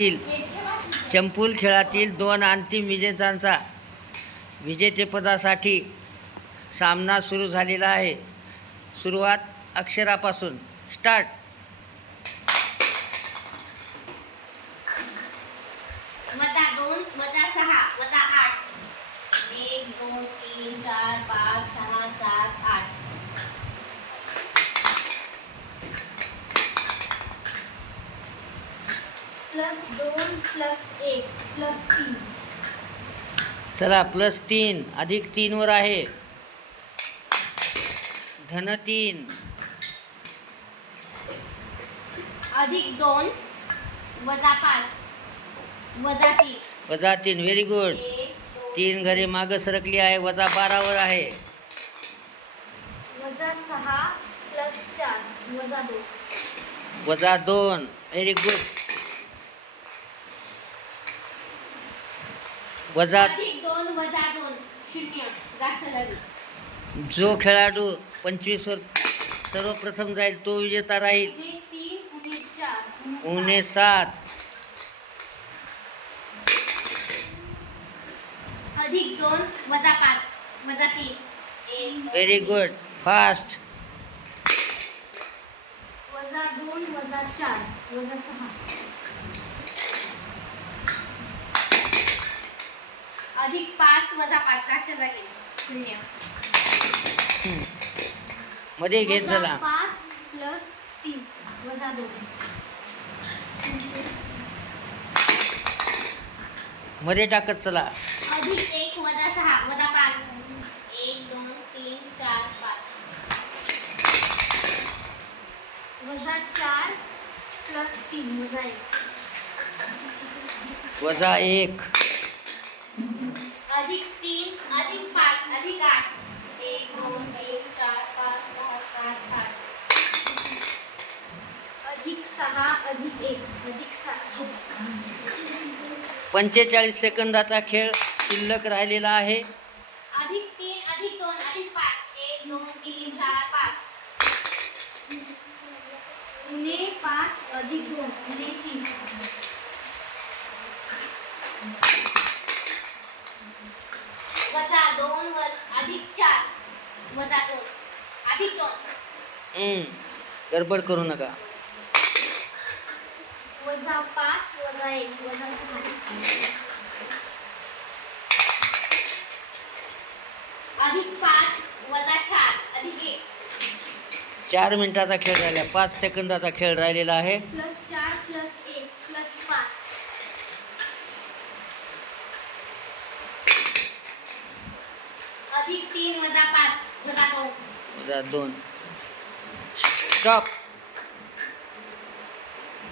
खेळातील चंपूल खेळातील दोन अंतिम विजेत्यांचा विजेतेपदासाठी सामना सुरू झालेला आहे. सुरुवात अक्षरापासून. स्टार्ट वजा दोन वजा सहा वजा आठ एक दोन तीन चार पाच सहा सात आठ प्लस दोन प्लस एक प्लस तीन. चला प्लस तीन. अधिक तीनवर आहे. धन तीन. अधिक दोन वजा पाच. वजा तीन. वजा तीन. व्हेरी गुड तीन घरे मागं सरकली आहे. वजा बारावर आहे. वजा सहा प्लस चार. वजा दोन. वजा दोन. व्हेरी गुड वजा अधिक दोन वजा दोन शून्य. गाठ जो खेळाडू पंचवीसवर सर्वप्रथम जाईल तो विजेता राहील. उणे तीन उणे चार उणे सात. अधिक दोन वजा पाच वजा तीन. एक व्हेरी गुड फास्ट वजा दोन वजा चार वजा सहा. अधिक पाच वजा पाच गाठ लगेच शून्य. मध्ये घेत वजा झाला. पाच प्लस तीन वजा दोन. मध्ये टाकत चला. अधिक एक वजा सहा वजा पाच. एक दोन तीन चार पाच. वजा चार प्लस तीन वजा एक. वजा एक अधिक तीन अधिक पाच अधिक आठ एक दोन तीन चार पाच सहा सात आठ अधिक सहा अधिक एक अधिक सात पंचेचाळीस सेकंदाचा खेळ शिल्लक राहिलेला आहे. अधिक तीन अधिक दोन अधिक पाच. एक दोन तीन चार पाच. उणे पाच अधिक दोन उणे तीन वजा दोन व अधिक चार वजा दोन. अधिक दोन. हम्म, गडबड करू नका. वजा पाच वजा एक वजा सहा. अधिक पाच वजा चार अधिक एक. चार मिनिटाचा खेळ राहिला. पाच सेकंदाचा खेळ राहिलेला आहे. प्लस चार प्लस एक प्लस पाच. अधिक तीन वजा पाच. हजार दोन. स्टॉप